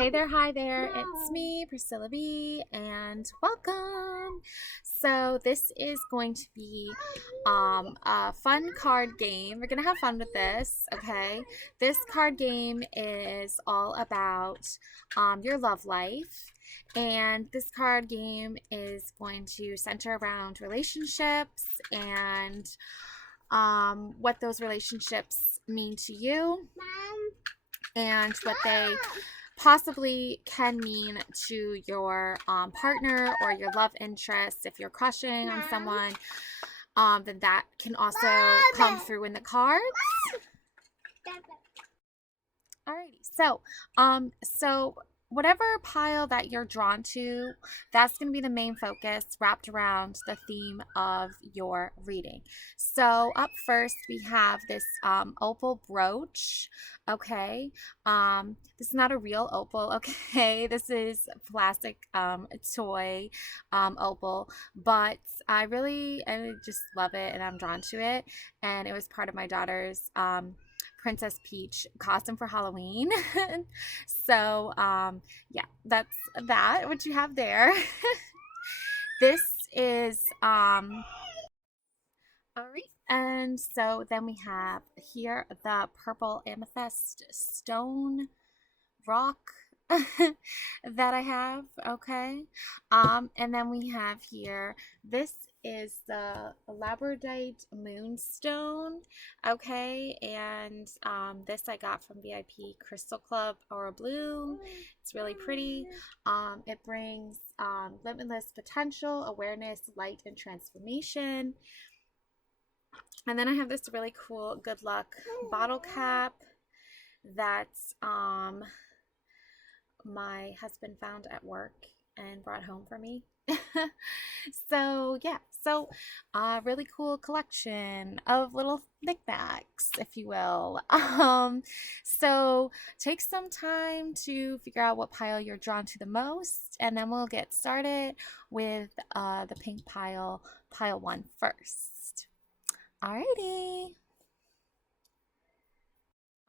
Hey there, hi there. It's me, Priscilla B, and welcome. So this is going to be a fun card game. We're gonna have fun with this, okay? This card game is all about your love life, and this card game is going to center around relationships and what those relationships mean to you and what they possibly can mean to your partner or your love interest. If you're crushing on someone, then that can also come through in the cards. Alrighty, so whatever pile that you're drawn to, that's going to be the main focus wrapped around the theme of your reading. So up first, we have this opal brooch. Okay, this is not a real opal. Okay, this is plastic toy opal, but I just love it and I'm drawn to it. And it was part of my daughter's Princess Peach costume for Halloween. So, yeah, that's that. What you have there. This is all right. And so then we have here the purple amethyst stone rock that I have, okay? And then we have here, this is the labradorite moonstone, okay? And this I got from VIP Crystal Club Aura Blue. It's really pretty. It brings limitless potential, awareness, light, and transformation. And then I have this really cool good luck bottle cap that's my husband found at work and brought home for me. So yeah, really cool collection of little knickknacks, if you will. So take some time to figure out what pile you're drawn to the most, and then we'll get started with the pink pile one first. Alrighty.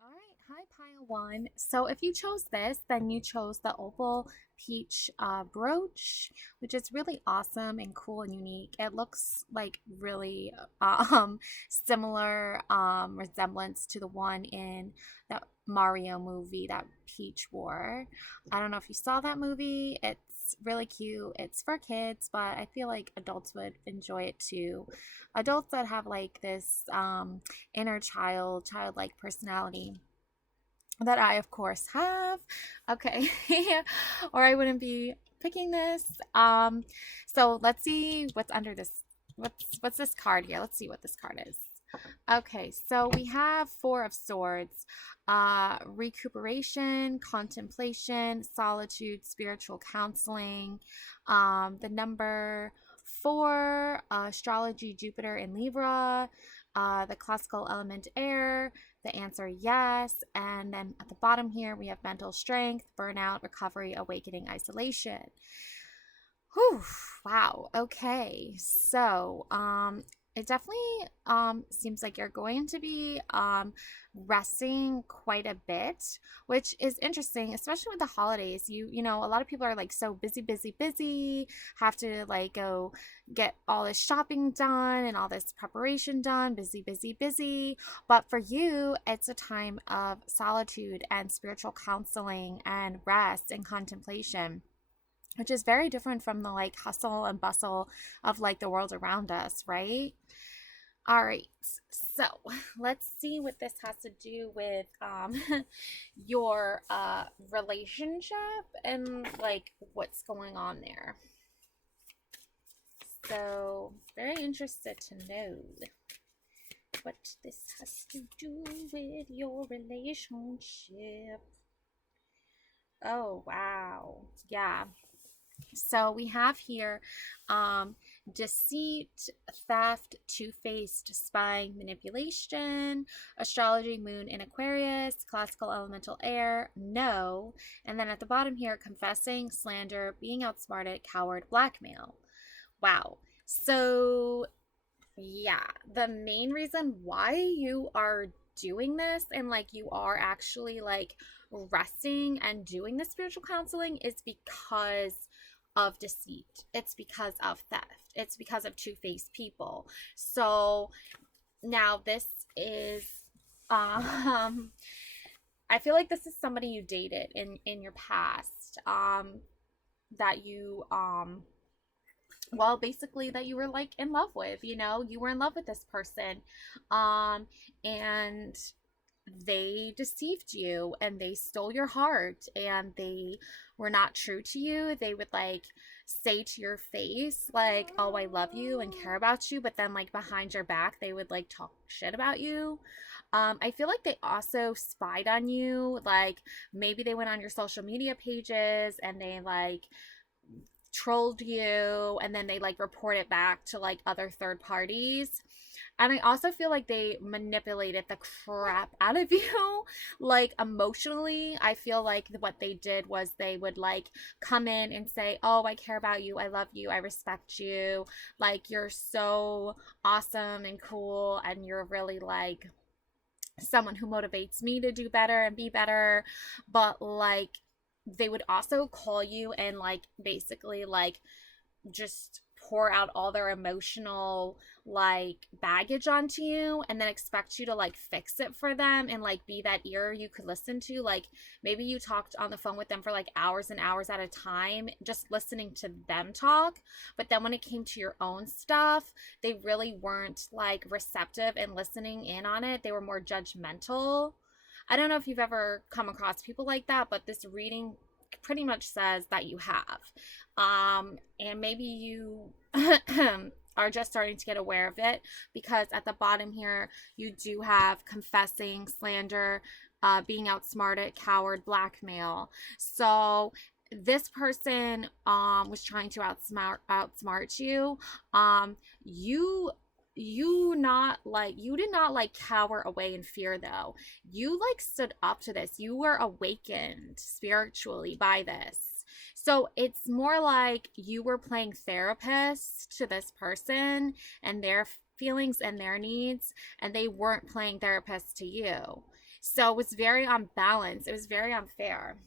All right, hi pile one. So if you chose this, then you chose the opal peach brooch, which is really awesome and cool and unique. It looks like really similar resemblance to the one in that Mario movie that Peach wore. I don't know if you saw that movie. It's really cute. It's for kids, but I feel like adults would enjoy it too. Adults that have like this inner childlike personality that I, of course, have. Okay, or I wouldn't be picking this. So let's see what's under this. What's this card here? Let's see what this card is. Okay, so we have Four of Swords, recuperation, contemplation, solitude, spiritual counseling. The number four, astrology, Jupiter in Libra, the classical element air, the answer yes. And then at the bottom here, we have mental strength, burnout, recovery, awakening, isolation. Whew, wow. Okay. So, it definitely seems like you're going to be resting quite a bit, which is interesting, especially with the holidays. You know, a lot of people are like so busy, have to like go get all this shopping done and all this preparation done, busy. But for you, it's a time of solitude and spiritual counseling and rest and contemplation, which is very different from the like hustle and bustle of like the world around us, right? All right. So, let's see what this has to do with your relationship and like what's going on there. So, very interested to know what this has to do with your relationship. Oh, wow. Yeah. So we have here deceit, theft, two-faced, spying, manipulation, astrology, moon in Aquarius, classical elemental air, no. And then at the bottom here, confessing, slander, being outsmarted, coward, blackmail. Wow. So yeah, the main reason why you are doing this and like you are actually like resting and doing the spiritual counseling is because of deceit. It's because of theft. It's because of two-faced people. So now this is um I feel like this is somebody you dated in your past, that you well, basically that you were like in love with, you were in love with this person, and they deceived you and they stole your heart and they were not true to you. They would like say to your face like, "Oh, I love you and care about you," but then like behind your back they would like talk shit about you. I feel like they also spied on you. Like maybe they went on your social media pages and they like trolled you, and then they like report it back to like other third parties. And I also feel like they manipulated the crap out of you, like emotionally. I feel like what they did was they would like come in and say, "Oh, I care about you. I love you. I respect you. Like, you're so awesome and cool. And you're really like someone who motivates me to do better and be better." But like, they would also call you and like basically like just pour out all their emotional like baggage onto you and then expect you to like fix it for them and like be that ear you could listen to. Like maybe you talked on the phone with them for like hours and hours at a time just listening to them talk, but then when it came to your own stuff they really weren't like receptive and listening in on it. They were more judgmental. I don't know if you've ever come across people like that, but this reading pretty much says that you have. And maybe you are just starting to get aware of it, because at the bottom here, you do have confessing, slander, being outsmarted, coward, blackmail. So this person was trying to outsmart you. You you did not like cower away in fear, though. You like stood up to this. You were awakened spiritually by this. So it's more like you were playing therapist to this person and their feelings and their needs, and they weren't playing therapist to you. So it was very unbalanced. It was very unfair.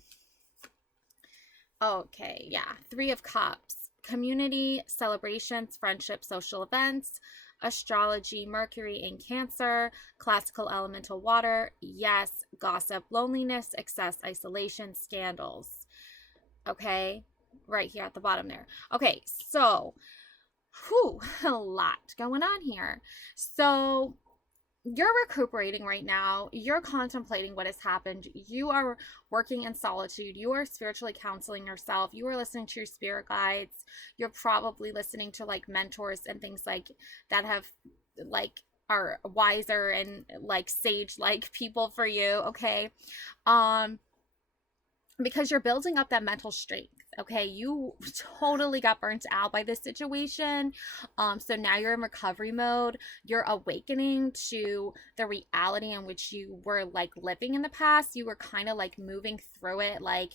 Okay, yeah. Three of Cups. Community, celebrations, friendships, social events. Astrology, Mercury in Cancer. Classical elemental water. Yes, gossip, loneliness, excess, isolation, scandals. Okay, right here at the bottom there. Okay, so, whew, a lot going on here. So, you're recuperating right now. You're contemplating what has happened. You are working in solitude. You are spiritually counseling yourself. You are listening to your spirit guides. You're probably listening to like mentors and things like that have like are wiser and like sage like people for you, okay? Um because you're building up that mental strength. Okay, you totally got burnt out by this situation. So now you're in recovery mode. You're awakening to the reality in which you were like living in the past. You were kind of like moving through it, like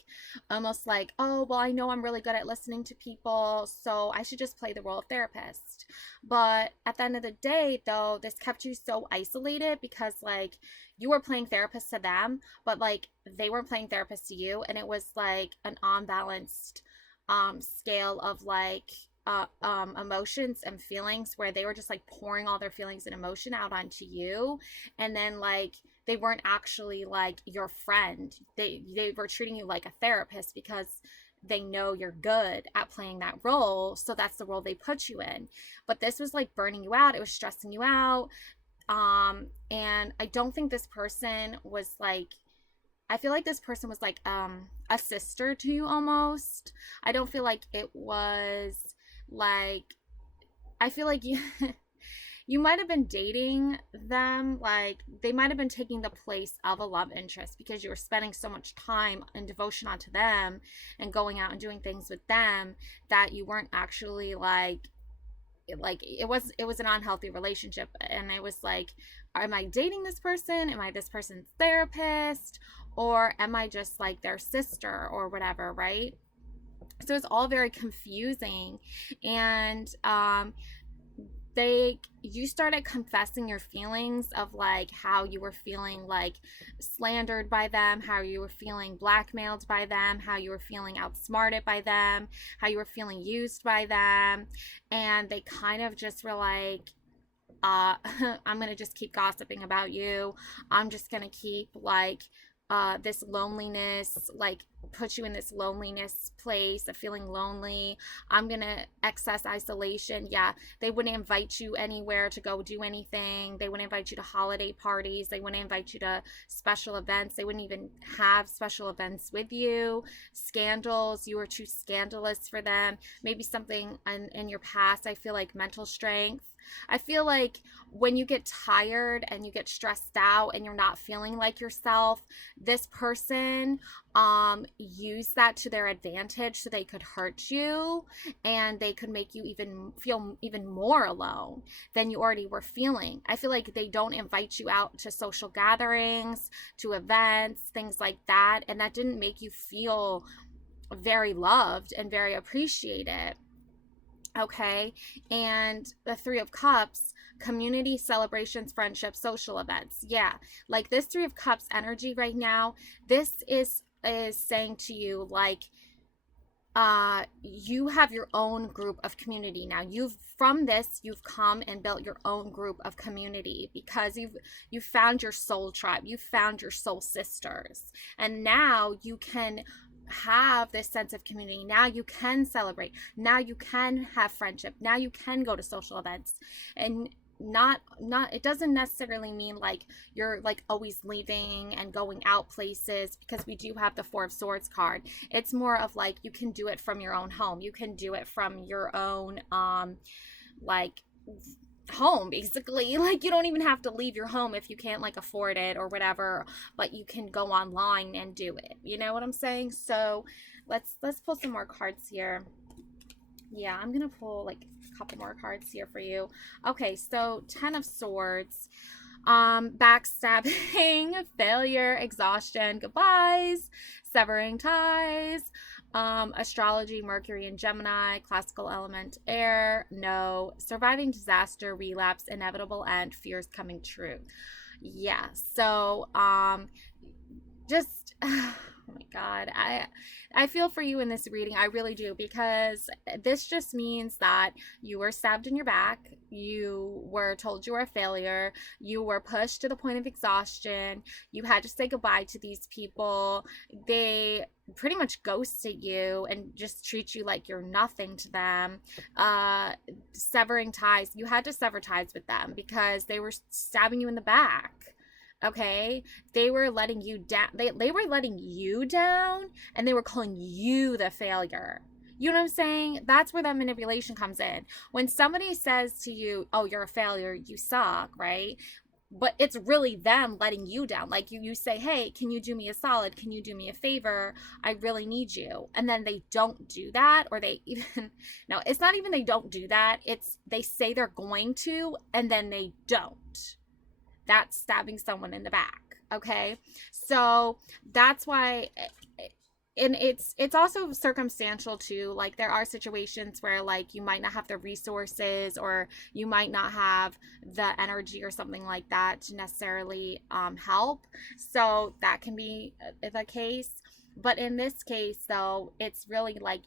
almost like, "Oh, well, I know I'm really good at listening to people, so I should just play the role of therapist." But at the end of the day, though, this kept you so isolated because like you were playing therapist to them, but like they weren't playing therapist to you, and it was like an unbalanced scale of like emotions and feelings, where they were just like pouring all their feelings and emotion out onto you, and then like they weren't actually like your friend. They were treating you like a therapist because they know you're good at playing that role, so that's the role they put you in. But this was like burning you out. It was stressing you out. And I don't think this person was like, I feel like this person was like a sister to you almost. I don't feel like it was like, I feel like you you might have been dating them, like they might have been taking the place of a love interest because you were spending so much time and devotion onto them and going out and doing things with them that you weren't actually like it was an unhealthy relationship. And it was like, am I dating this person? Am I this person's therapist? Or am I just like their sister or whatever, right? So it's all very confusing. And you started confessing your feelings of like how you were feeling like slandered by them, how you were feeling blackmailed by them, how you were feeling outsmarted by them, how you were feeling used by them. And they kind of just were like, I'm gonna just keep gossiping about you. I'm just gonna keep like this loneliness, like put you in this loneliness place of feeling lonely. I'm gonna excess isolation. Yeah, they wouldn't invite you anywhere to go do anything. They wouldn't invite you to holiday parties. They wouldn't invite you to special events. They wouldn't even have special events with you. Scandals, you were too scandalous for them. Maybe something in your past. I feel like mental strength. I feel like when you get tired and you get stressed out and you're not feeling like yourself, this person use that to their advantage so they could hurt you, and they could make you even feel even more alone than you already were feeling. I feel like they don't invite you out to social gatherings, to events, things like that, and that didn't make you feel very loved and very appreciated. Okay. And the Three of Cups, community celebrations, friendships, social events. Yeah. Like this Three of Cups energy right now, this is saying to you like you have your own group of community now. You've come and built your own group of community because you've found your soul tribe, you found your soul sisters, and now you can have this sense of community. Now you can celebrate, now you can have friendship, now you can go to social events. And not it doesn't necessarily mean like you're like always leaving and going out places, because we do have the Four of Swords card. It's more of like you can do it from your own home, you can do it from your own like home, basically. Like you don't even have to leave your home if you can't like afford it or whatever, but you can go online and do it. You know what I'm saying? So let's pull some more cards here. Yeah, I'm gonna pull like a couple more cards here for you. Okay, so Ten of Swords, backstabbing, failure, exhaustion, goodbyes, severing ties, astrology, Mercury and Gemini, classical element, air, no, surviving disaster, relapse, inevitable end, fears coming true. Yeah, so just oh my god, I feel for you in this reading. I really do, because this just means that you were stabbed in your back, you were told you were a failure, you were pushed to the point of exhaustion, you had to say goodbye to these people. They pretty much ghosted you and just treat you like you're nothing to them. Severing ties, you had to sever ties with them because they were stabbing you in the back. Okay, they were letting you down. They were letting you down, and they were calling you the failure. You know what I'm saying? That's where that manipulation comes in. When somebody says to you, oh, you're a failure, you suck, right? But it's really them letting you down. Like you say, hey, can you do me a solid? Can you do me a favor? I really need you. And then they don't do that, or they even, no, it's not even they don't do that. It's they say they're going to, and then they don't. That's stabbing someone in the back. Okay, so that's why. And it's also circumstantial too. Like there are situations where like you might not have the resources, or you might not have the energy or something like that to necessarily help. So that can be the case. But in this case though, it's really like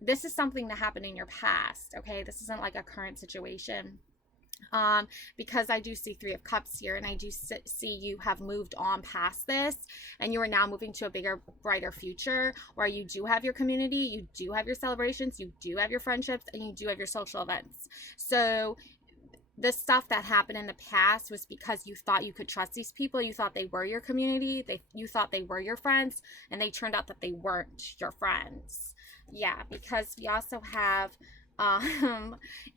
this is something that happened in your past. Okay, this isn't like a current situation. Because I do see Three of Cups here, and I do see you have moved on past this, and you are now moving to a bigger, brighter future where you do have your community, you do have your celebrations, you do have your friendships, and you do have your social events. So the stuff that happened in the past was because you thought you could trust these people. You thought they were your community. You thought they were your friends, and they turned out that they weren't your friends. Yeah, because we also have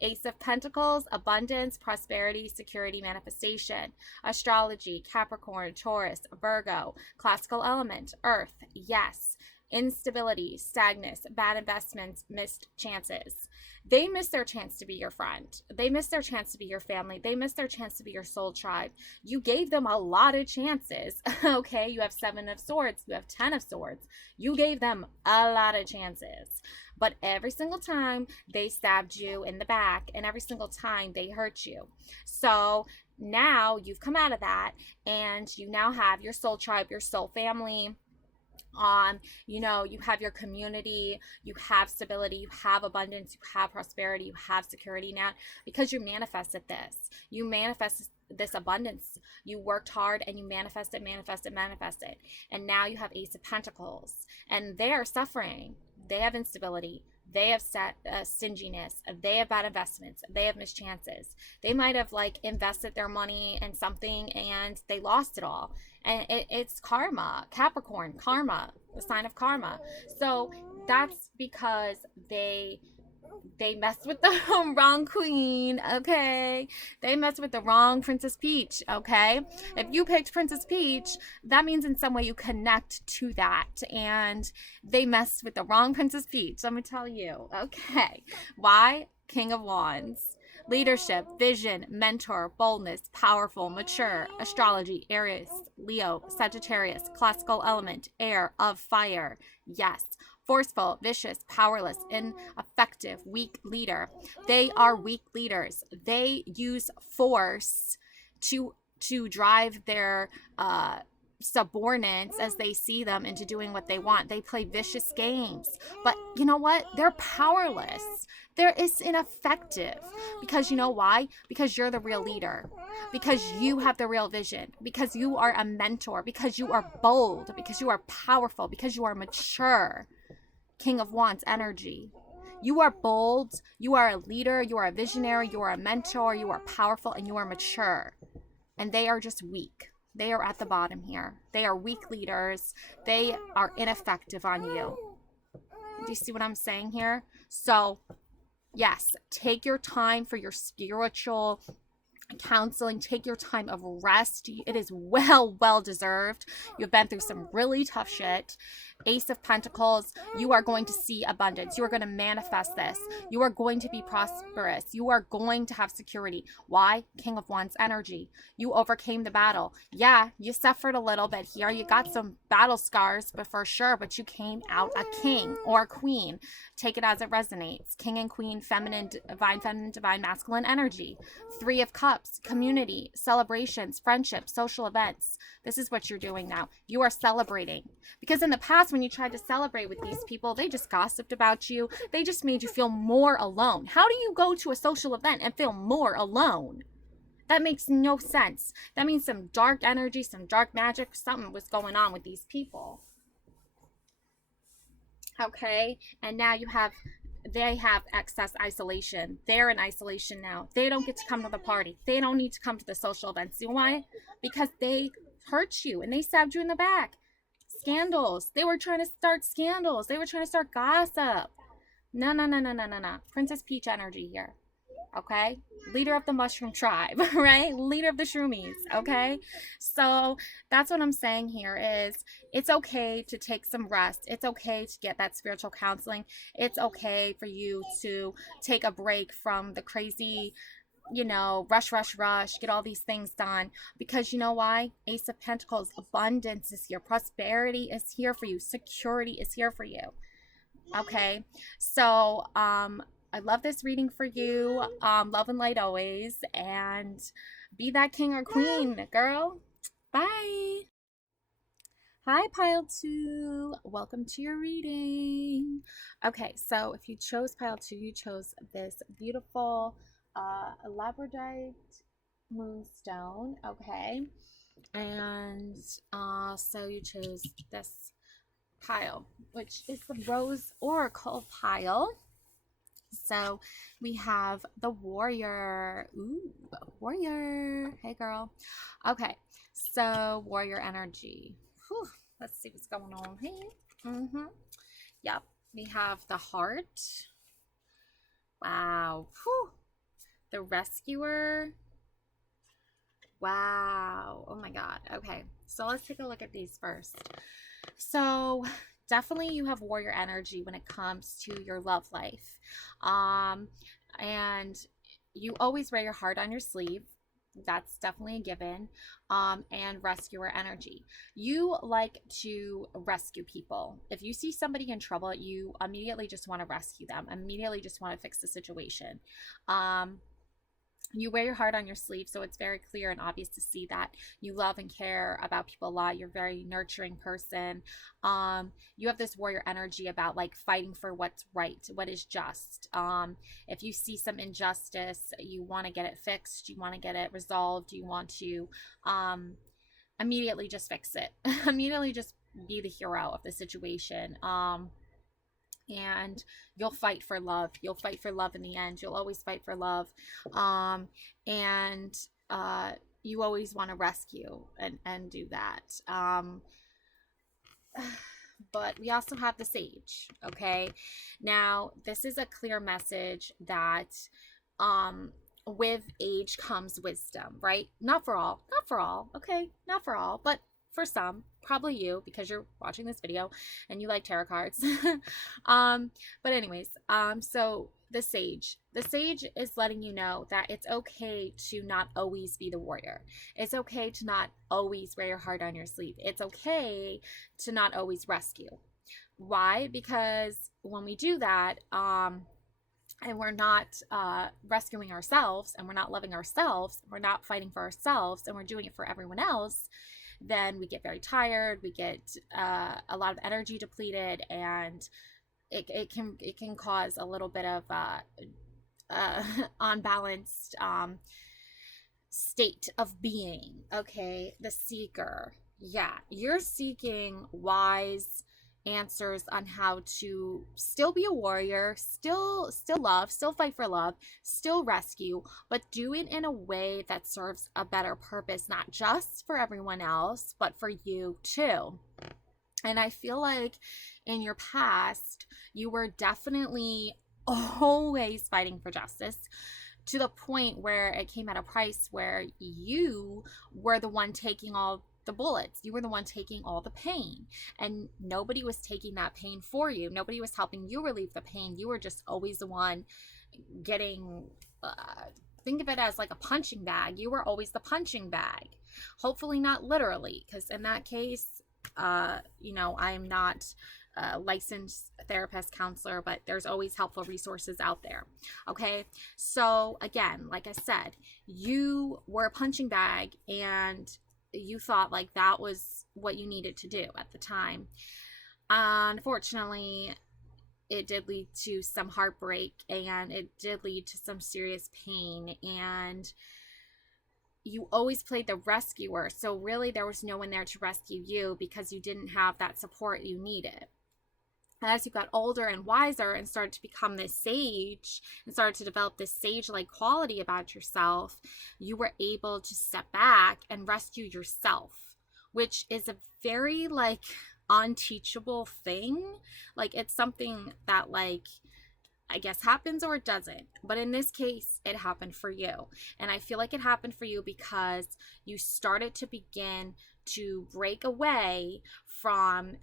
Ace of Pentacles, abundance, prosperity, security, manifestation, astrology, Capricorn, Taurus, Virgo, classical element, earth, yes, instability, stagnance, bad investments, missed chances. They missed their chance to be your friend. They missed their chance to be your family. They missed their chance to be your soul tribe. You gave them a lot of chances. Okay, you have Seven of Swords. You have Ten of Swords. You gave them a lot of chances. but every single time they stabbed you in the back, and every single time they hurt you. So now you've come out of that, and you now have your soul tribe, your soul family. You have your community, you have stability, you have abundance, you have prosperity, you have security now, because you manifested this. You manifested this abundance. You worked hard and you manifested. And now you have Ace of Pentacles, and they are suffering. They have instability. They have stinginess. They have bad investments. They have missed chances. They might have invested their money in something and they lost it all. And it's karma, Capricorn, karma, the sign of karma. So that's because they messed with the wrong queen, okay? They messed with the wrong Princess Peach, okay? If you picked Princess Peach, that means in some way you connect to that. And they messed with the wrong Princess Peach, let me tell you. Okay. Why? King of Wands. Leadership, vision, mentor, boldness, powerful, mature, astrology, Aries, Leo, Sagittarius, classical element, air, of fire. Yes. Forceful, vicious, powerless, ineffective, weak leader. They are weak leaders. They use force to drive their subordinates as they see them into doing what they want. They play vicious games. But you know what? They're powerless. It's ineffective. Because you know why? Because you're the real leader. Because you have the real vision. Because you are a mentor. Because you are bold. Because you are powerful. Because you are mature. King of Wands energy. You are bold. You are a leader. You are a visionary. You are a mentor. You are powerful, and you are mature. And they are just weak. They are at the bottom here. They are weak leaders. They are ineffective on you. Do you see what I'm saying here? So, yes, take your time for your spiritual counseling. Take your time of rest. It is well deserved. You've been through some really tough shit. Ace of Pentacles, you are going to see abundance. You are going to manifest this. You are going to be prosperous. You are going to have security. Why? King of Wands energy. You overcame the battle. Yeah, you suffered a little bit here. You got some battle scars, but for sure, but you came out a king or a queen. Take it as it resonates. King and queen, feminine, divine, masculine energy. Three of Cups, community, celebrations, friendships, social events. This is what you're doing now. You are celebrating. Because in the past, when you tried to celebrate with these people, they just gossiped about you. They just made you feel more alone. How do you go to a social event and feel more alone? That makes no sense. That means some dark energy, some dark magic, something was going on with these people. Okay, and now they have excess isolation. They're in isolation now. They don't get to come to the party. They don't need to come to the social events. You know why? Because they hurt you and they stabbed you in the back. Scandals. They were trying to start scandals. They were trying to start gossip. No. Princess Peach energy here. Okay? Leader of the mushroom tribe, right? Leader of the shroomies, okay? So that's what I'm saying here is it's okay to take some rest. It's okay to get that spiritual counseling. It's okay for you to take a break from the crazy, rush, get all these things done. Because you know why? Ace of Pentacles, abundance is here. Prosperity is here for you. Security is here for you. Okay? So, I love this reading for you. Love and light always. And be that king or queen, girl. Bye. Hi, Pile 2. Welcome to your reading. Okay, so if you chose Pile 2, you chose this beautiful labradorite moonstone. Okay. And so you chose this pile, which is the Rose Oracle pile. So we have the warrior. Ooh, warrior. Hey, girl. Okay, so warrior energy. Whew. Let's see what's going on here. Yep, we have the heart. Wow. Whew. The rescuer. Wow. Oh my God. Okay, so let's take a look at these first. So definitely you have warrior energy when it comes to your love life. And you always wear your heart on your sleeve. That's definitely a given. And rescuer energy. You like to rescue people. If you see somebody in trouble, you immediately just want to rescue them, immediately just want to fix the situation. Um, you wear your heart on your sleeve, so it's very clear and obvious to see that you love and care about people a lot. You're a very nurturing person. You have this warrior energy about like fighting for what's right, what is just. If you see some injustice, you want to get it fixed, you want to get it resolved, you want to immediately just fix it. Immediately just be the hero of the situation. And you'll fight for love. You'll fight for love in the end. You'll always fight for love. Um, and you always want to rescue and do that. But we also have the sage. Okay. Now, this is a clear message that with age comes wisdom, right? Not for all. Not for all. Okay. Not for all. But for some, probably you, because you're watching this video and you like tarot cards. But anyways, so the sage is letting you know that it's okay to not always be the warrior. It's okay to not always wear your heart on your sleeve. It's okay to not always rescue. Why? Because when we do that, and we're not rescuing ourselves, and we're not loving ourselves, we're not fighting for ourselves, and we're doing it for everyone else, then we get very tired, we get a lot of energy depleted, and it can cause a little bit of unbalanced state of being. Okay, the seeker. Yeah, you're seeking wise answers on how to still be a warrior, still love, still fight for love, still rescue, but do it in a way that serves a better purpose, not just for everyone else, but for you too. And I feel like in your past, you were definitely always fighting for justice, to the point where it came at a price where you were the one taking all the bullets. You were the one taking all the pain, and nobody was taking that pain for you. Nobody was helping you relieve the pain. You were just always the one getting, think of it as like a punching bag. You were always the punching bag. Hopefully not literally, because in that case, I'm not a licensed therapist, counselor, but there's always helpful resources out there. Okay. So again, like I said, you were a punching bag, and you thought like that was what you needed to do at the time. Unfortunately, it did lead to some heartbreak, and it did lead to some serious pain, and you always played the rescuer. So really there was no one there to rescue you, because you didn't have that support you needed. As you got older and wiser and started to become this sage and started to develop this sage-like quality about yourself, you were able to step back and rescue yourself, which is a very like unteachable thing. Like, it's something that like I guess happens or it doesn't. But in this case, it happened for you. And I feel like it happened for you because you started to begin to break away from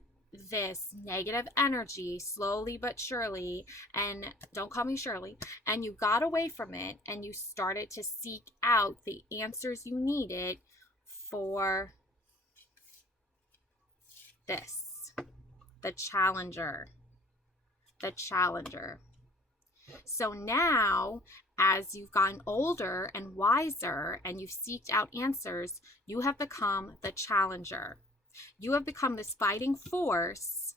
this negative energy slowly but surely. And don't call me Shirley. And you got away from it, and you started to seek out the answers you needed for this, the challenger. So now, as you've gotten older and wiser and you've seeked out answers, you have become the challenger. You have become this fighting force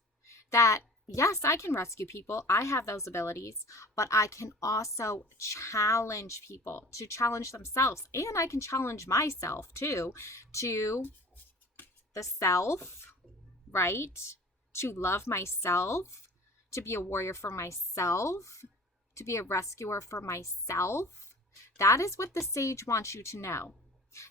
that, yes, I can rescue people. I have those abilities, but I can also challenge people to challenge themselves. And I can challenge myself too, to the self, right? To love myself, to be a warrior for myself, to be a rescuer for myself. That is what the sage wants you to know,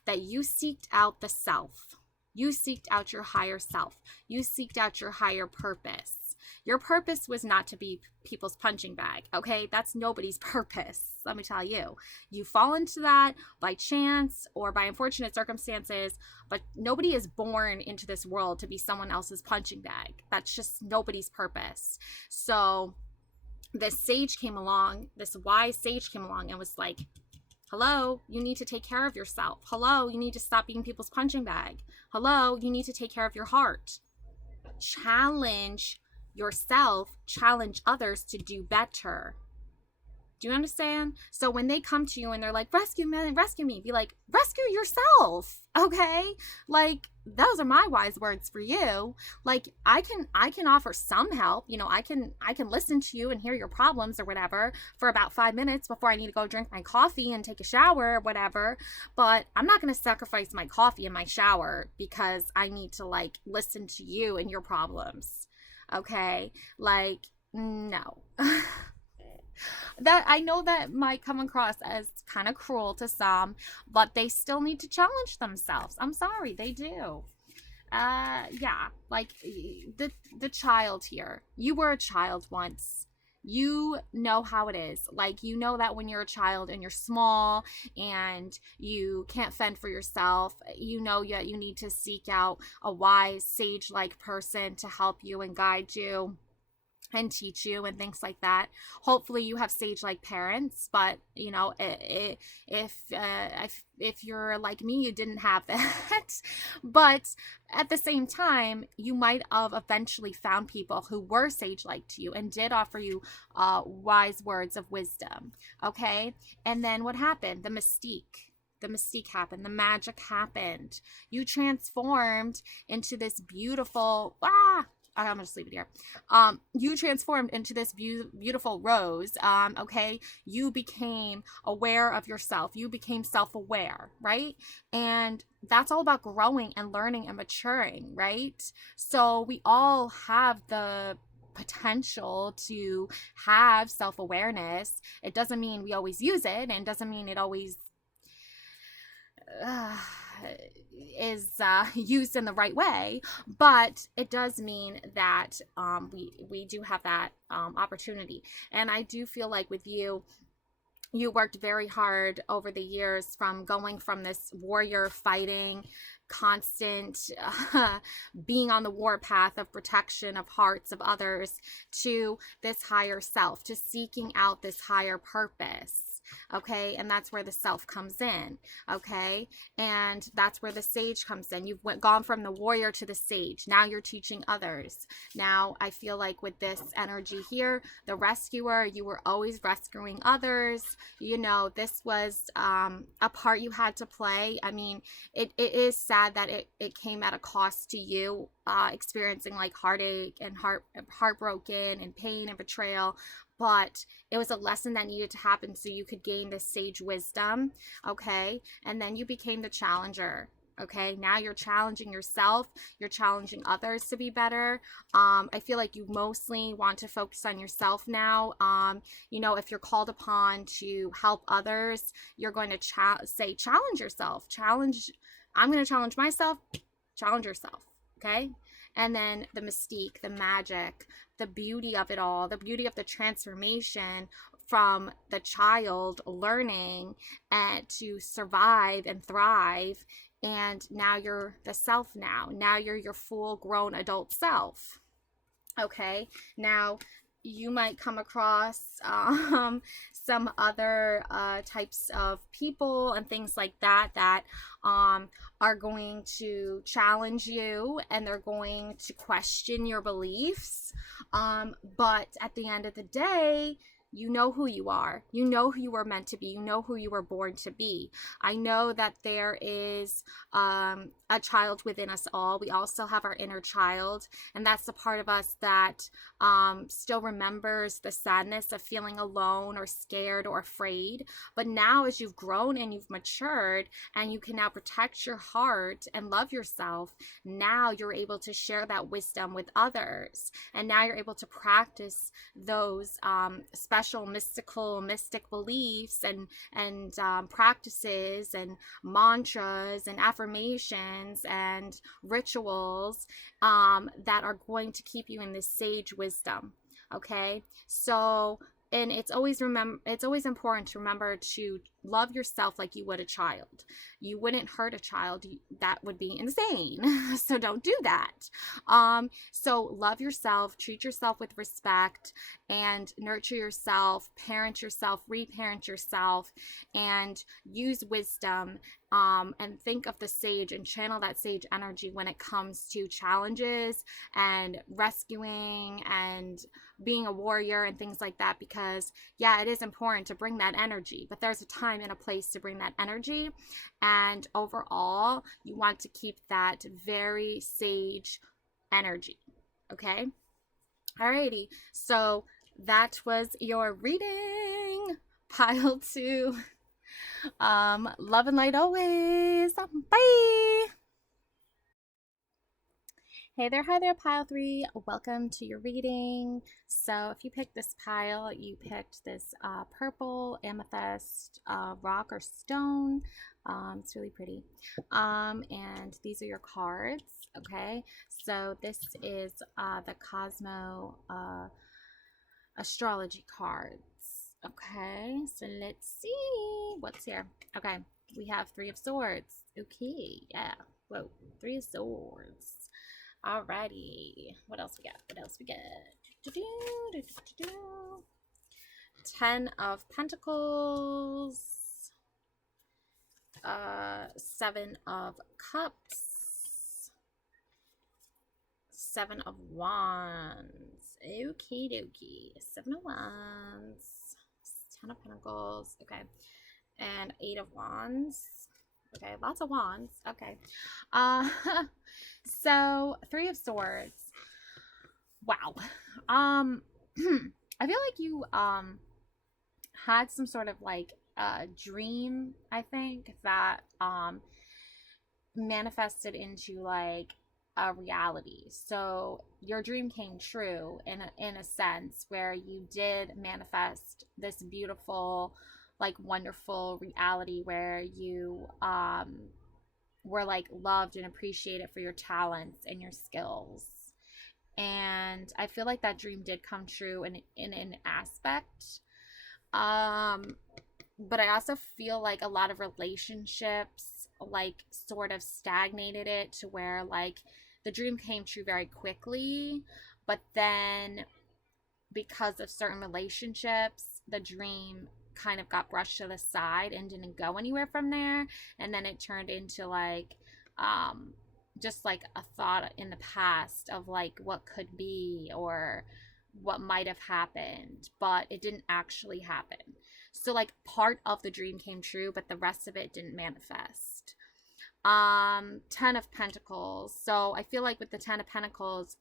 that you seeked out the self. You seeked out your higher self. You seeked out your higher purpose. Your purpose was not to be people's punching bag, okay? That's nobody's purpose, let me tell you. You fall into that by chance or by unfortunate circumstances, but nobody is born into this world to be someone else's punching bag. That's just nobody's purpose. So this sage came along, this wise sage came along and was like, Hello, you need to take care of yourself. Hello, you need to stop being people's punching bag. Hello, you need to take care of your heart. Challenge yourself, challenge others to do better. Do you understand? So when they come to you and they're like, rescue me, be like, rescue yourself. Okay? Like, those are my wise words for you. Like, I can offer some help. I can listen to you and hear your problems or whatever for about 5 minutes before I need to go drink my coffee and take a shower or whatever. But I'm not gonna sacrifice my coffee and my shower because I need to like listen to you and your problems. Okay? Like, no. That I know that might come across as kind of cruel to some, but they still need to challenge themselves. I'm sorry, they do. Yeah, like the child here. You were a child once. You know how it is. Like, you know that when you're a child and you're small and you can't fend for yourself, you know you need to seek out a wise, sage like person to help you and guide you and teach you and things like that. Hopefully you have sage like parents, but if you're like me, you didn't have that. But at the same time, you might have eventually found people who were sage like to you and did offer you wise words of wisdom. Okay, and then what happened? The mystique happened, the magic happened. You transformed into this beautiful I'm gonna just leave it here. You transformed into this beautiful rose. Okay, you became aware of yourself. You became self-aware, right? And that's all about growing and learning and maturing, right? So we all have the potential to have self-awareness. It doesn't mean we always use it, and doesn't mean it always uh, is used in the right way, but it does mean that we do have that opportunity. And I do feel like with you worked very hard over the years from going from this warrior fighting constant being on the war path of protection of hearts of others to this higher self, to seeking out this higher purpose. Okay, and that's where the self comes in. Okay, and that's where the sage comes in. You've gone from the warrior to the sage. Now you're teaching others. Now I feel like with this energy here, the rescuer, you were always rescuing others. This was a part you had to play. I mean, it is sad that it came at a cost to you, experiencing like heartache and heartbroken and pain and betrayal, but it was a lesson that needed to happen so you could gain this sage wisdom. Okay, and then you became the challenger. Okay, now you're challenging yourself, you're challenging others to be better. I feel like you mostly want to focus on yourself now. If you're called upon to help others, you're going to challenge yourself. I'm going to challenge myself. Challenge yourself. Okay, and then the mystique, the magic, the beauty of it all, the beauty of the transformation from the child learning and to survive and thrive. And now you're the self now. Now you're your full grown adult self. Okay, now you might come across some other types of people and things like that are going to challenge you, and they're going to question your beliefs. But at the end of the day, you know who you are. You know who you were meant to be. You know who you were born to be. I know that there is a child within us all. We all still have our inner child, and that's the part of us that still remembers the sadness of feeling alone or scared or afraid. But now, as you've grown and you've matured, and you can now protect your heart and love yourself, now you're able to share that wisdom with others, and now you're able to practice those special mystic beliefs and practices and mantras and affirmations and rituals that are going to keep you in this sage wisdom. Okay, so and it's always important to remember to love yourself like you would a child. You wouldn't hurt a child. That would be insane. So don't do that. So love yourself, treat yourself with respect, and nurture yourself, parent yourself, reparent yourself, and use wisdom, and think of the sage and channel that sage energy when it comes to challenges and rescuing and being a warrior and things like that. Because yeah, it is important to bring that energy, but there's a time and a place to bring that energy. And overall, you want to keep that very sage energy. Okay. Alrighty. So that was your reading. Pile 2. Love and light always. Bye. Hey there, hi there, pile 3. Welcome to your reading. So if you picked this pile, you picked this purple amethyst rock or stone. It's really pretty. And these are your cards. Okay, so this is the Cosmo astrology cards. Okay, so let's see what's here. Okay, we have 3 of Swords. Okay, yeah. Whoa, 3 of Swords. Alrighty. What else we got? What else we got? 10 of Pentacles. 7 of Cups. 7 of Wands. Okie dokie. 7 of Wands. 10 of Pentacles. Okay. And 8 of Wands. Okay, lots of wands. Okay. So 3 of Swords. Wow. I feel like you had some sort of like dream, I think, that manifested into like a reality. So your dream came true in a sense where you did manifest this beautiful, like wonderful reality where you were like loved and appreciated for your talents and your skills. And I feel like that dream did come true in an aspect. But I also feel like a lot of relationships like sort of stagnated it to where like the dream came true very quickly, but then because of certain relationships, the dream kind of got brushed to the side and didn't go anywhere from there. And then it turned into like just like a thought in the past of like what could be or what might have happened, but it didn't actually happen. So like part of the dream came true, but the rest of it didn't manifest. 10 of Pentacles. So I feel like with the 10 of Pentacles,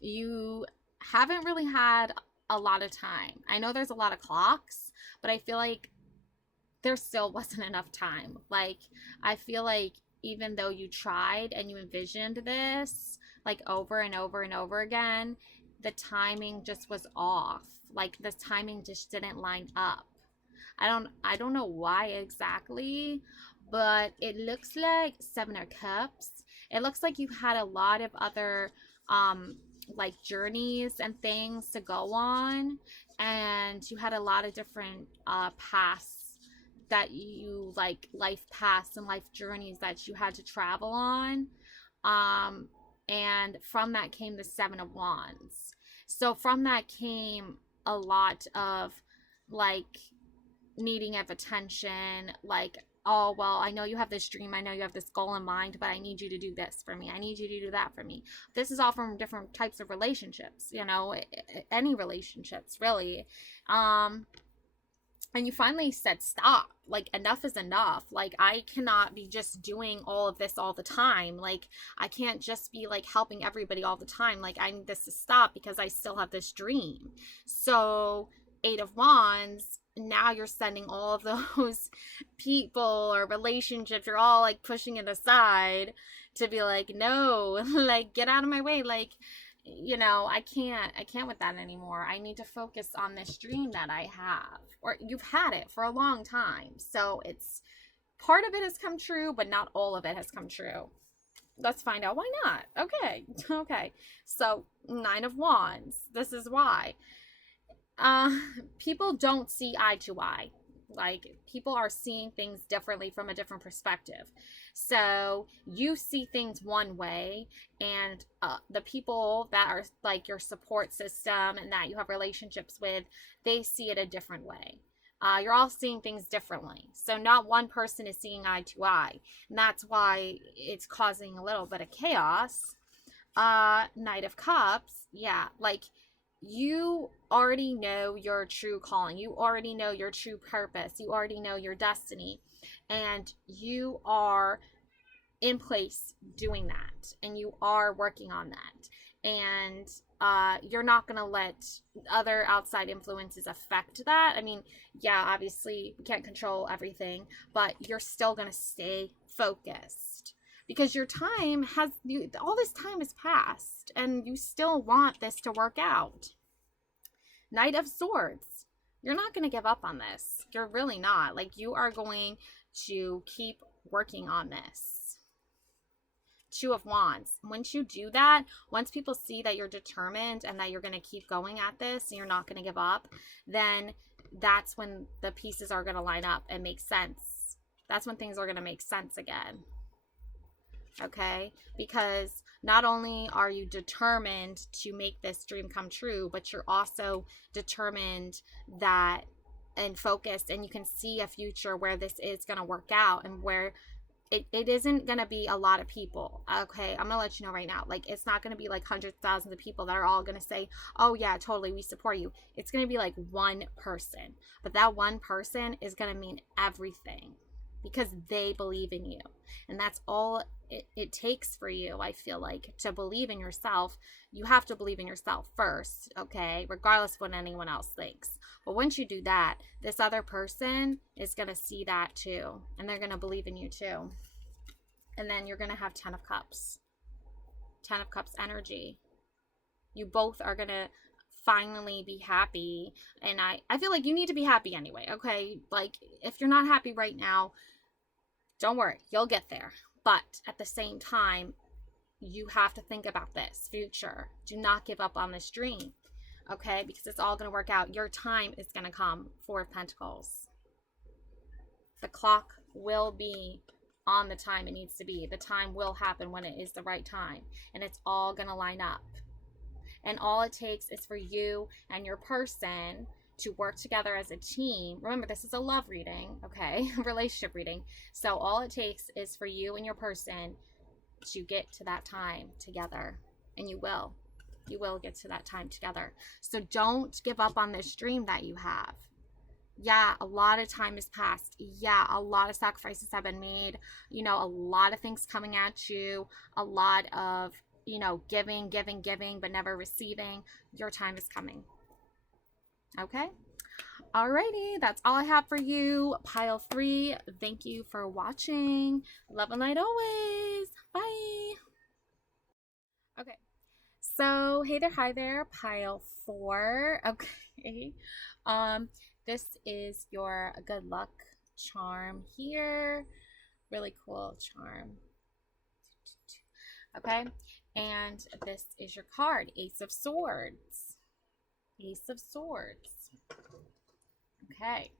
you haven't really had a lot of time. I know there's a lot of clocks, but I feel like there still wasn't enough time. Like, I feel like even though you tried and you envisioned this like over and over and over again, the timing just was off. Like the timing just didn't line up. I don't know why exactly, but it looks like 7 of Cups. It looks like you had a lot of other like journeys and things to go on, and you had a lot of different paths that you like, life paths and life journeys that you had to travel on, and from that came the 7 of Wands. So from that came a lot of like needing of attention, like, oh, well, I know you have this dream, I know you have this goal in mind, but I need you to do this for me, I need you to do that for me. This is all from different types of relationships, you know, any relationships really. And you finally said stop, like enough is enough. Like I cannot be just doing all of this all the time. Like I can't just be like helping everybody all the time. Like I need this to stop because I still have this dream. So 8 of Wands, now you're sending all of those people or relationships, you're all like pushing it aside to be like, no, like get out of my way. Like, you know, I can't with that anymore. I need to focus on this dream that I have, or you've had it for a long time. So it's part of it has come true, but not all of it has come true. Let's find out why not. Okay. Okay. So 9 of Wands. This is why. People don't see eye to eye. Like, people are seeing things differently from a different perspective. So you see things one way, and the people that are like your support system and that you have relationships with, they see it a different way. You're all seeing things differently. So not one person is seeing eye to eye. And that's why it's causing a little bit of chaos. Knight of Cups, yeah, like, you already know your true calling. You already know your true purpose. You already know your destiny. And you are in place doing that. And you are working on that. And you're not going to let other outside influences affect that. I mean, yeah, obviously, we can't control everything, but you're still going to stay focused because your time has, all this time has passed and you still want this to work out. Knight of Swords. You're not going to give up on this. You're really not. Like, you are going to keep working on this. Two of Wands. Once you do that, once people see that you're determined and that you're going to keep going at this and you're not going to give up, then that's when the pieces are going to line up and make sense. That's when things are going to make sense again. Okay? Because not only are you determined to make this dream come true, but you're also determined that and focused, and you can see a future where this is going to work out and where it isn't going to be a lot of people. Okay, I'm going to let you know right now. Like, it's not going to be like hundreds of thousands of people that are all going to say, oh yeah, totally, we support you. It's going to be like one person. But that one person is going to mean everything because they believe in you. And that's all it takes for you, I feel like, to believe in yourself. You have to believe in yourself first, okay? Regardless of what anyone else thinks. But once you do that, this other person is going to see that too. And they're going to believe in you too. And then you're going to have 10 of Cups. 10 of Cups energy. You both are going to finally be happy. And I feel like you need to be happy anyway, okay? Like, if you're not happy right now, don't worry. You'll get there. But at the same time, you have to think about this future. Do not give up on this dream. Okay, because it's all going to work out. Your time is going to come. Four of Pentacles. The clock will be on the time it needs to be. The time will happen when it is the right time. And it's all going to line up. And all it takes is for you and your person to work together as a team. Remember, this is a love reading, okay? Relationship reading. So all it takes is for you and your person to get to that time together. And you will. You will get to that time together. So don't give up on this dream that you have. Yeah, a lot of time has passed. Yeah, a lot of sacrifices have been made. You know, a lot of things coming at you. A lot of, you know, giving, but never receiving. Your time is coming. Okay? Alrighty, that's all I have for you. Pile 3, thank you for watching. Love and light always. Bye. Okay. So, hey there, hi there, pile 4. Okay. This is your good luck charm here. Really cool charm. Okay. And this is your card, Ace of Swords. Ace of Swords. Okay.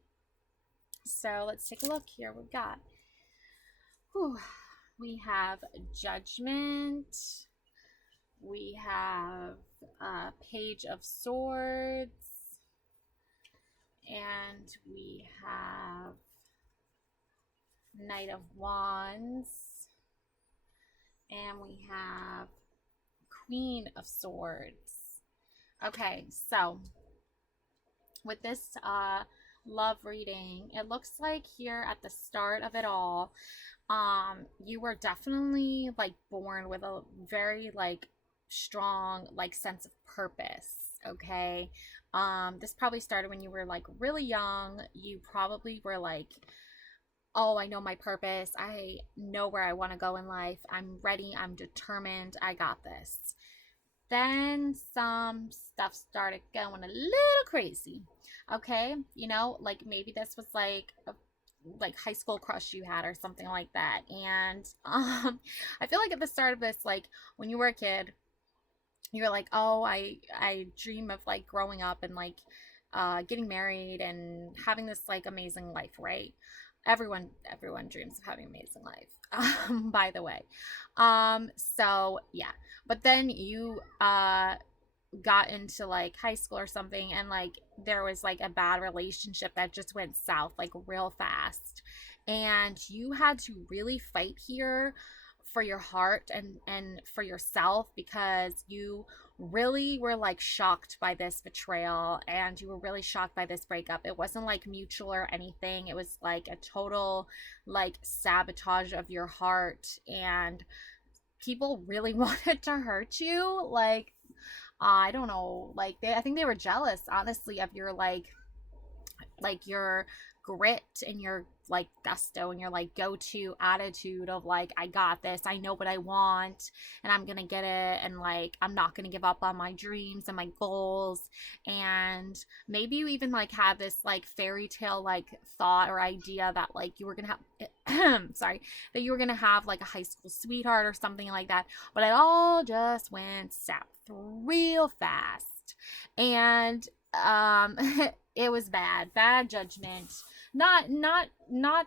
So, let's take a look here. We've got, we have Judgment. We have Page of Swords, and we have Knight of Wands, and we have Queen of Swords. Okay, so with this love reading, it looks like here at the start of it all, you were definitely like born with a very like strong like sense of purpose. Okay, this probably started when you were like really young. You probably were like, oh, I know my purpose, I know where I want to go in life, I'm ready, I'm determined, I got this. Then some stuff started going a little crazy. Okay, you know, like maybe this was like a like high school crush you had or something like that. And I feel like at the start of this, like when you were a kid, you were like, oh, I dream of like growing up and like getting married and having this like amazing life, right? Everyone dreams of having an amazing life, by the way. So yeah, but then you got into like high school or something, and like there was like a bad relationship that just went south like real fast, and you had to really fight here for your heart and for yourself, because you really were like shocked by this betrayal, and you were really shocked by this breakup. It wasn't like mutual or anything. It was like a total like sabotage of your heart, and people really wanted to hurt you. Like, I don't know, like I think they were jealous, honestly, of your like your grit and your like gusto and your like go-to attitude of like, I got this, I know what I want, and I'm gonna get it, and like I'm not gonna give up on my dreams and my goals. And maybe you even like had this like fairy tale like thought or idea that like you were gonna have sorry, that you were gonna have like a high school sweetheart or something like that, but it all just went south real fast. And it was bad judgment. Not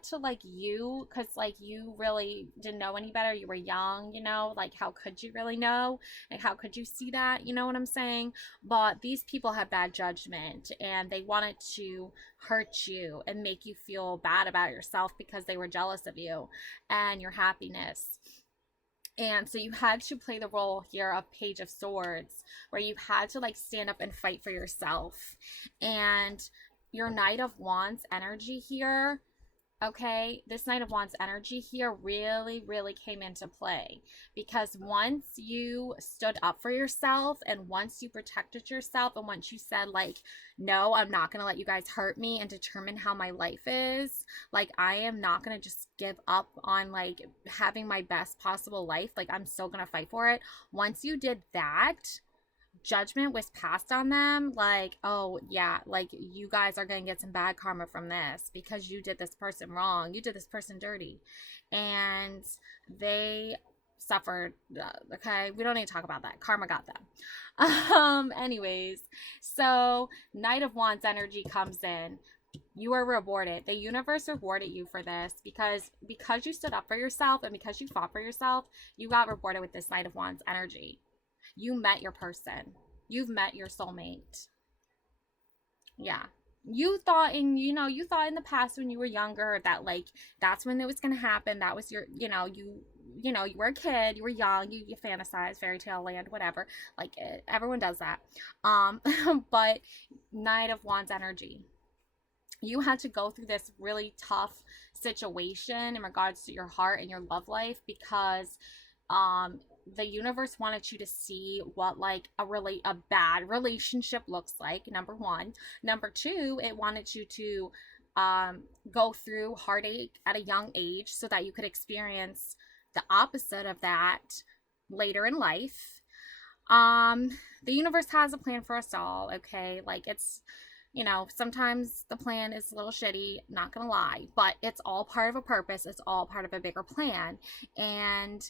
to like you, because like you really didn't know any better. You were young, you know, like how could you really know? Like how could you see that? You know what I'm saying? But these people had bad judgment, and they wanted to hurt you and make you feel bad about yourself because they were jealous of you and your happiness. And so you had to play the role here of Page of Swords, where you had to like stand up and fight for yourself. And your Knight of Wands energy here, okay, this Knight of Wands energy here really, really came into play, because once you stood up for yourself, and once you protected yourself, and once you said like, no, I'm not gonna let you guys hurt me and determine how my life is, like I am not gonna just give up on like having my best possible life, like I'm still gonna fight for it. Once you did that, judgment was passed on them, like, oh yeah, like you guys are gonna get some bad karma from this because you did this person wrong, you did this person dirty, and they suffered. Okay, we don't need to talk about that. Karma got them. Anyways, so Knight of Wands energy comes in. You are rewarded. The universe rewarded you for this, because you stood up for yourself and because you fought for yourself. You got rewarded with this Knight of Wands energy. You met your person. You've met your soulmate. Yeah. You thought you thought in the past when you were younger that like that's when it was going to happen. That was your, you were a kid, you were young, you fantasize fairy tale land, whatever. Like everyone does that. But Knight of Wands energy. You had to go through this really tough situation in regards to your heart and your love life, because the universe wanted you to see what like a bad relationship looks like, number one. Number two, it wanted you to go through heartache at a young age so that you could experience the opposite of that later in life. The universe has a plan for us all, okay? Like it's, sometimes the plan is a little shitty, not gonna lie, but it's all part of a purpose, it's all part of a bigger plan. And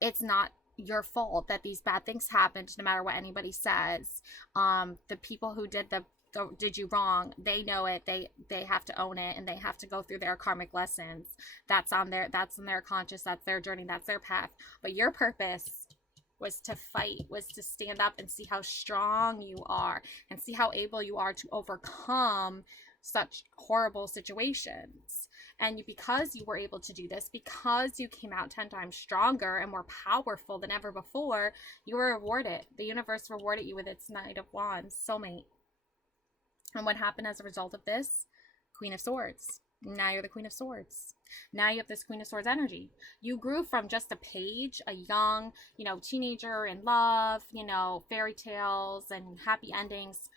it's not your fault that these bad things happened, no matter what anybody says. The people who did you wrong, they know it, they have to own it, and they have to go through their karmic lessons. That's in their conscious, that's their journey, that's their path. But your purpose was to fight, was to stand up and see how strong you are, and see how able you are to overcome such horrible situations. And because you were able to do this, because you came out 10 times stronger and more powerful than ever before, you were rewarded. The universe rewarded you with its Knight of Wands, soulmate. And what happened as a result of this? Queen of Swords. Now you're the Queen of Swords. Now you have this Queen of Swords energy. You grew from just a page, a young, teenager in love, fairy tales and happy endings,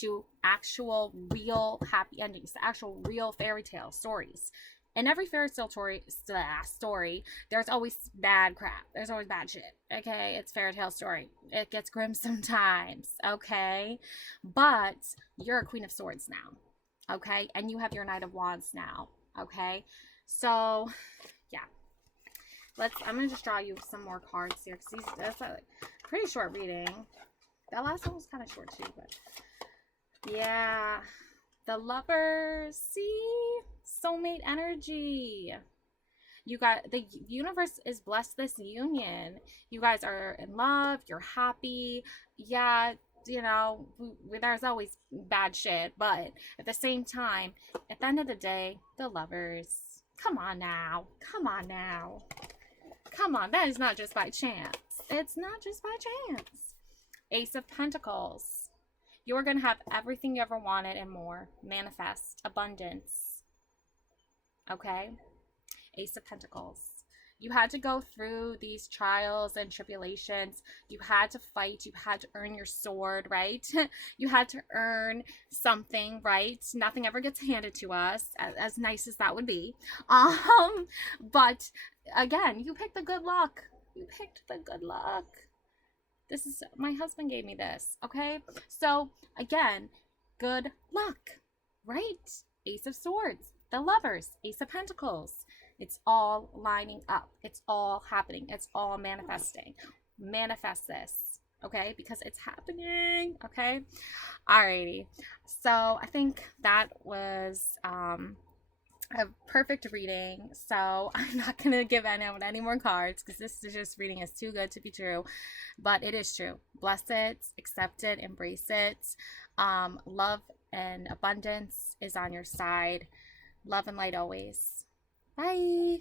to actual real happy endings, to actual real fairy tale stories. In every fairy tale story, there's always bad crap. There's always bad shit. Okay? It's fairy tale story. It gets grim sometimes. Okay? But you're a Queen of Swords now. Okay? And you have your Knight of Wands now. Okay? So, yeah. I'm going to just draw you some more cards here, because that's a pretty short reading. That last one was kind of short too, but Yeah. The lovers. See? Soulmate energy. You got the universe is blessed this union. You guys are in love, you're happy. Yeah, there's always bad shit, but at the same time, at the end of the day, the lovers. Come on now. Come on now. Come on. That is not just by chance. It's not just by chance. Ace of Pentacles. You're going to have everything you ever wanted and more. Manifest abundance. Okay? Ace of Pentacles. You had to go through these trials and tribulations. You had to fight. You had to earn your sword, right? You had to earn something, right? Nothing ever gets handed to us, as nice as that would be. But again, you picked the good luck. You picked the good luck. This is my husband gave me this, okay? So again, good luck, right? Ace of Swords, the lovers, Ace of Pentacles. It's all lining up. It's all happening. It's all manifesting. Manifest this, okay? Because it's happening, okay? Alrighty. So I think that was a perfect reading. So I'm not going to give anyone any more cards because this is just reading is too good to be true. But it is true. Bless it, accept it, embrace it. Love and abundance is on your side. Love and light always. Bye.